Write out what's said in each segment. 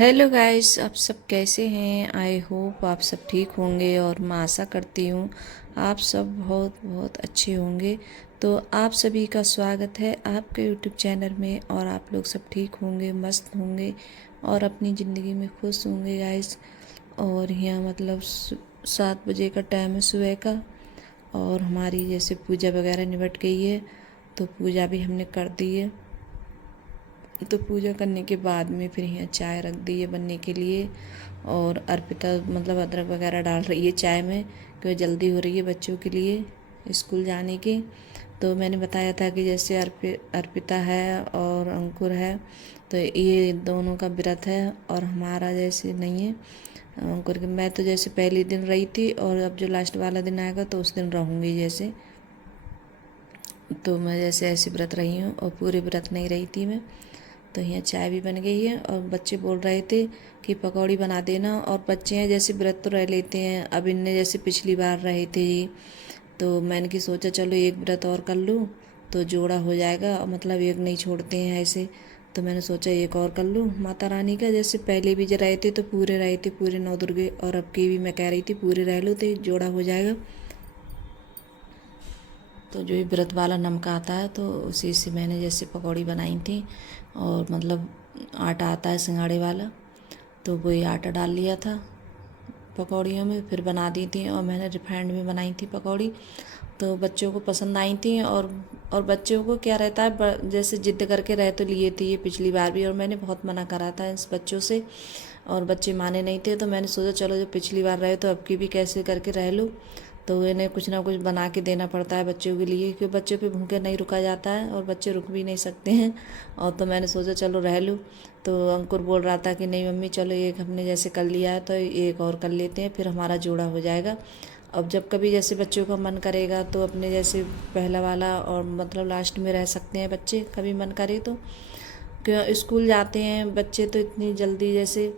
Hello guys, आप सब कैसे हैं। आई होप आप सब ठीक होंगे और मैं आशा करती हूँ आप सब बहुत बहुत अच्छे होंगे। तो आप सभी का स्वागत है आपके यूट्यूब चैनल में और आप लोग सब ठीक होंगे, मस्त होंगे और अपनी ज़िंदगी में खुश होंगे गाइस। और यहाँ मतलब 7 बजे का टाइम है सुबह का और हमारी जैसे पूजा वगैरह निपट गई है। तो पूजा भी हमने कर दी है। तो पूजा करने के बाद में फिर यहाँ चाय रख दी है बनने के लिए। और अर्पिता मतलब अदरक वगैरह डाल रही है चाय में क्योंकि जल्दी हो रही है बच्चों के लिए स्कूल जाने की। तो मैंने बताया था कि जैसे अर्पिता है और अंकुर है तो ये दोनों का व्रत है और हमारा जैसे नहीं है। अंकुर के मैं तो जैसे पहले दिन रही थी और अब जो लास्ट वाला दिन आएगा तो उस दिन रहूँगी जैसे। तो मैं जैसे ऐसे व्रत रही हूँ और पूरे व्रत नहीं रही थी मैं। तो यहाँ चाय भी बन गई है और बच्चे बोल रहे थे कि पकौड़ी बना देना। और बच्चे हैं जैसे व्रत तो रह लेते हैं, अब इनने जैसे पिछली बार रहे थे ये। तो मैंने कि सोचा चलो एक व्रत और कर लूँ तो जोड़ा हो जाएगा, मतलब एक नहीं छोड़ते हैं ऐसे। तो मैंने सोचा एक और कर लूँ माता रानी का, जैसे पहले भी जो रहे थे तो पूरे रहे थे पूरे 9 दुर्गे, और अब की भी मैं कह रही थी पूरे रह लो तो एक जोड़ा हो जाएगा। तो जो ये व्रत वाला नमक आता है तो उसी से मैंने जैसे पकौड़ी बनाई थी। और मतलब आटा आता है सिंगाड़े वाला, तो वही आटा डाल लिया था पकौड़ियों में, फिर बना दी थी और मैंने रिफाइंड में बनाई थी पकौड़ी। तो बच्चों को पसंद आई थी। और बच्चों को क्या रहता है जैसे जिद्द करके रह तो लिए थे ये पिछली बार भी, और मैंने बहुत मना करा था इस बच्चों से और बच्चे माने नहीं थे। तो मैंने सोचा चलो जो पिछली बार रहे तो अब की भी कैसे करके रह लो। तो इन्हें कुछ ना कुछ बना के देना पड़ता है बच्चों के लिए, क्योंकि बच्चों पे भूखे नहीं रुका जाता है और बच्चे रुक भी नहीं सकते हैं। और तो मैंने सोचा चलो रह लूँ। तो अंकुर बोल रहा था कि नहीं मम्मी चलो एक हमने जैसे कर लिया है तो एक और कर लेते हैं फिर हमारा जोड़ा हो जाएगा। अब जब कभी जैसे बच्चों का मन करेगा तो अपने जैसे पहला वाला और मतलब लास्ट में रह सकते हैं बच्चे, कभी मन करे तो। क्यों स्कूल जाते हैं बच्चे तो इतनी जल्दी जैसे,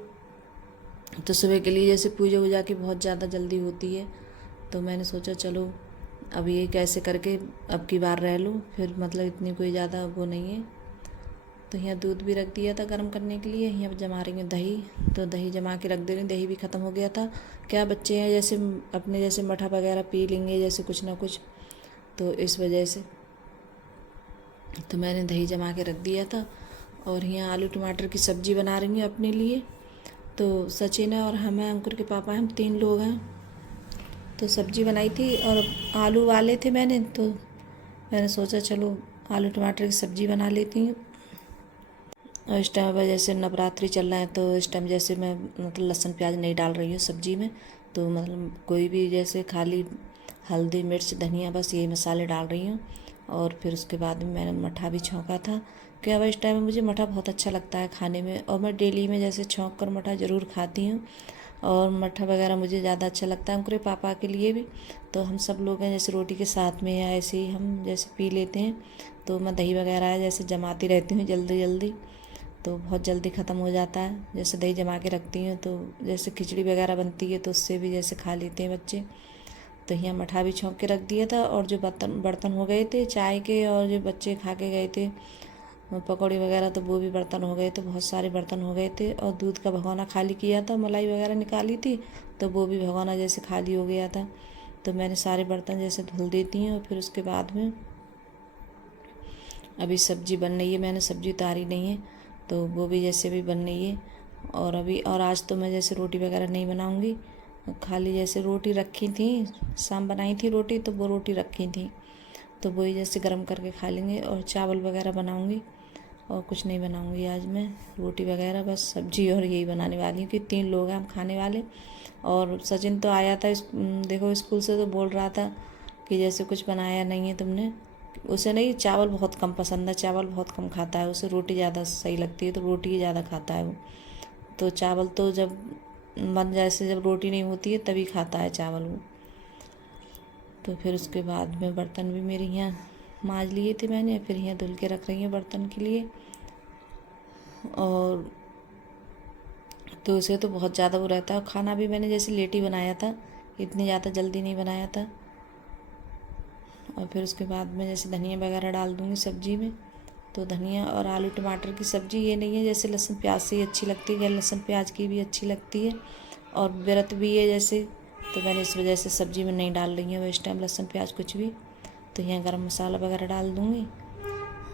तो सुबह के लिए जैसे पूजा वूजा की बहुत ज़्यादा जल्दी होती है। तो मैंने सोचा चलो अब ये कैसे करके अब की बार रह लूँ, फिर मतलब इतनी कोई ज़्यादा वो नहीं है। तो यहाँ दूध भी रख दिया था गर्म करने के लिए, यहाँ जमा रही हूँ दही। तो दही जमा के रख दे रही, दही भी ख़त्म हो गया था। क्या बच्चे हैं जैसे अपने जैसे मठा वगैरह पी लेंगे जैसे कुछ ना कुछ, तो इस वजह से तो मैंने दही जमा के रख दिया था। और यहाँ आलू टमाटर की सब्ज़ी बना रही हूँ अपने लिए। तो सचिन है और हम हैं, अंकुर के पापा, हम 3 लोग हैं। तो सब्ज़ी बनाई थी और आलू उबाले थे मैंने, तो मैंने सोचा चलो आलू टमाटर की सब्ज़ी बना लेती हूँ। और इस टाइम पर जैसे नवरात्रि चल रहा है तो इस टाइम जैसे मैं मतलब लहसुन प्याज नहीं डाल रही हूँ सब्ज़ी में। तो मतलब कोई भी जैसे खाली हल्दी मिर्च धनिया बस यही मसाले डाल रही हूँ। और फिर उसके बाद में मैंने मठा भी छौंका था, कि अब इस टाइम में मुझे मठा बहुत अच्छा लगता है खाने में और मैं डेली में जैसे छौंक कर मठा ज़रूर खाती हूँ। और मठा वगैरह मुझे ज़्यादा अच्छा लगता है उनके पापा के लिए भी। तो हम सब लोग हैं जैसे रोटी के साथ में या ऐसे ही हम जैसे पी लेते हैं। तो मैं दही वगैरह जैसे जमाती रहती हूँ जल्दी जल्दी, तो बहुत जल्दी ख़त्म हो जाता है। जैसे दही जमा के रखती हूँ तो जैसे खिचड़ी वगैरह बनती है तो उससे भी जैसे खा लेते हैं बच्चे। तो यहाँ मठा भी छौंक के रख दिया था। और जो बर्तन बर्तन हो गए थे चाय के और जो बच्चे खा के गए थे पकौड़ी वगैरह, तो वो भी बर्तन हो गए थे, बहुत सारे बर्तन हो गए थे। और दूध का भगोना खाली किया था, मलाई वगैरह निकाली थी तो वो भी भगोना जैसे खाली हो गया था। तो मैंने सारे बर्तन जैसे धुल देती हूँ। और फिर उसके बाद में अभी सब्ज़ी बन रही है, मैंने सब्ज़ी उतारी नहीं है तो वो भी जैसे भी बन रही है। और अभी और आज तो मैं जैसे रोटी वगैरह नहीं बनाऊंगी, खाली जैसे रोटी रखी थी, शाम बनाई थी रोटी तो वो रोटी रखी थी तो वही जैसे गर्म करके खा लेंगे। और चावल वगैरह बनाऊंगी और कुछ नहीं बनाऊंगी आज मैं, रोटी वगैरह बस सब्जी और यही बनाने वाली हूँ कि 3 लोग हैं हम खाने वाले। और सचिन तो आया था देखो स्कूल से, तो बोल रहा था कि जैसे कुछ बनाया नहीं है तुमने। उसे नहीं, चावल बहुत कम पसंद है, चावल बहुत कम खाता है, उसे रोटी ज़्यादा सही लगती है तो रोटी ही ज़्यादा खाता है वो। तो चावल तो जब बन जैसे जब रोटी नहीं होती है तभी खाता है चावल वो। तो फिर उसके बाद में बर्तन भी मेरे यहाँ मांज लिए थे मैंने, फिर यहाँ धुल के रख रही हूँ बर्तन के लिए। और तो उसे तो बहुत ज़्यादा वो रहता है। खाना भी मैंने जैसे लेट ही बनाया था, इतनी ज़्यादा जल्दी नहीं बनाया था। और फिर उसके बाद में जैसे धनिया वगैरह डाल दूँगी सब्ज़ी में। तो धनिया और आलू टमाटर की सब्ज़ी ये नहीं है जैसे लहसुन प्याज से ही अच्छी लगती है, लहसुन प्याज की भी अच्छी लगती है और व्रत भी है जैसे, तो मैंने इस वजह से सब्ज़ी में नहीं डाल रही हूँ इस टाइम लहसुन प्याज कुछ भी। तो यहाँ गरम मसाला वगैरह डाल दूँगी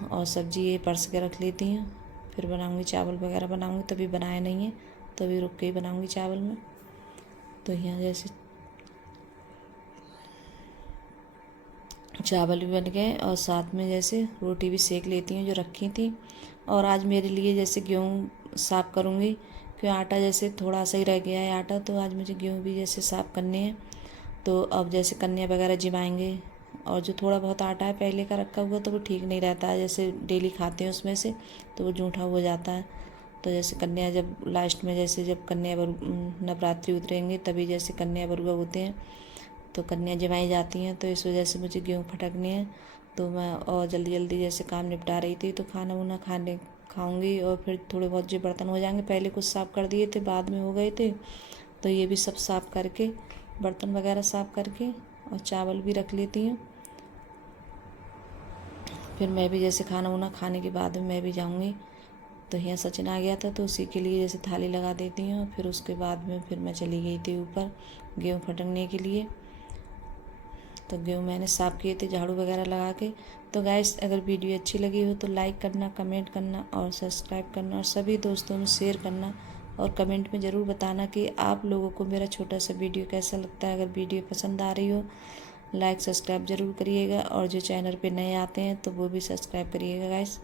और सब्ज़ी ये परस के रख लेती हूँ। फिर बनाऊँगी चावल वगैरह बनाऊँगी, तभी बनाए नहीं है तो अभी रुक के ही बनाऊँगी चावल में। तो यहाँ जैसे चावल भी बन गए और साथ में जैसे रोटी भी सेक लेती हूँ जो रखी थी। और आज मेरे लिए जैसे गेहूँ साफ़ करूँगी, क्योंकि आटा जैसे थोड़ा सा ही रह गया है आटा, तो आज मुझे गेहूँ भी जैसे साफ़ करने हैं। तो अब जैसे कन्या वगैरह जिमाएंगे और जो थोड़ा बहुत आटा है पहले का रखा हुआ तो वो ठीक नहीं रहता है, जैसे डेली खाते हैं उसमें से तो वो जूठा हो जाता है। तो जैसे कन्या जब लास्ट में जैसे जब कन्या नवरात्रि उतरेंगे तभी जैसे कन्या बरुआ होते हैं तो कन्या जमाई जाती हैं, तो इस वजह से मुझे गेहूँ फटकने हैं। तो मैं और जल्दी जल्दी जैसे काम निपटा रही थी, तो खाना वाना खाऊंगी और फिर थोड़े बहुत जो बर्तन हो जाएंगे, पहले कुछ साफ़ कर दिए थे बाद में हो गए थे, तो ये भी सब साफ़ करके बर्तन वगैरह साफ़ करके और चावल भी रख लेती हूँ। फिर मैं भी जैसे खाना वाना खाने के बाद में मैं भी जाऊँगी। तो यहाँ सचिन आ गया था तो उसी के लिए जैसे थाली लगा देती हूँ, फिर उसके बाद में फिर मैं चली गई थी ऊपर गेहूँ फटकने के लिए। तो गेहूँ मैंने साफ़ किए थे झाड़ू वगैरह लगा के। तो गाइस अगर वीडियो अच्छी लगी हो तो लाइक करना, कमेंट करना और सब्सक्राइब करना और सभी दोस्तों में शेयर करना और कमेंट में ज़रूर बताना कि आप लोगों को मेरा छोटा सा वीडियो कैसा लगता है। अगर वीडियो पसंद आ रही हो लाइक सब्सक्राइब ज़रूर करिएगा और जो चैनल पे नए आते हैं तो वो भी सब्सक्राइब करिएगा गाइस।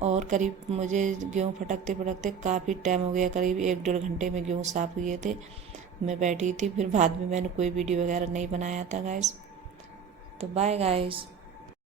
और करीब मुझे गेहूँ फटकते फटकते काफ़ी टाइम हो गया, करीब 1-1.5 घंटे में गेहूँ साफ़ हुए थे। मैं बैठी थी, फिर बाद में मैंने कोई वीडियो वगैरह नहीं बनाया था गाइस। तो बाय गाइस।